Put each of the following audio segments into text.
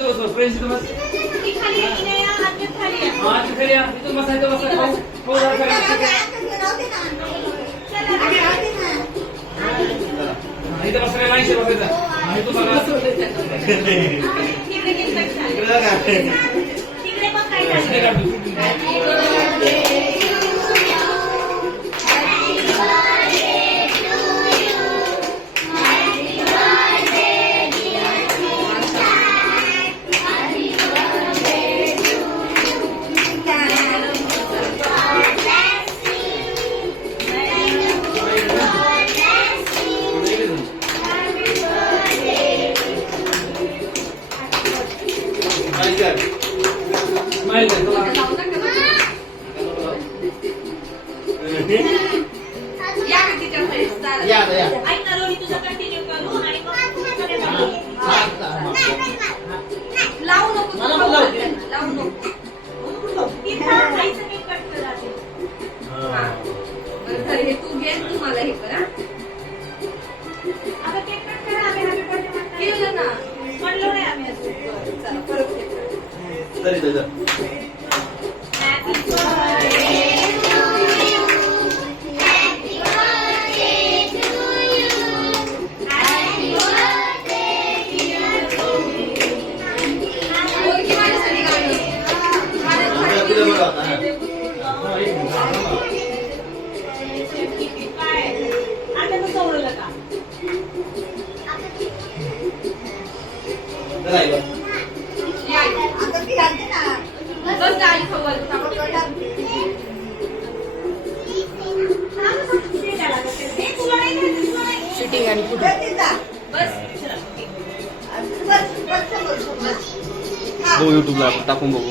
तिथं बस फ्रेंड्स तिथं बस आज खाली या तिथून बसायचं बसा खाऊ खाऊ जरा इथं बसायला नाही बसायचं आणि तू बघा तुम्हाला हे करा आता केक कट करा आम्ही हॅपी बर्थडे केलं ना म्हणलं नाही आम्ही असं चला परत केक कट तरी दादा हॅपी बर्थडे शूटिंग आणि फोटो बघू युट्यूबला टाकून बघू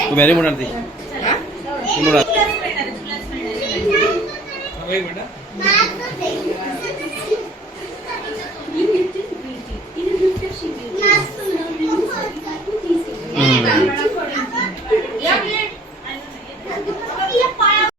तू मॅरी म्हणणार ती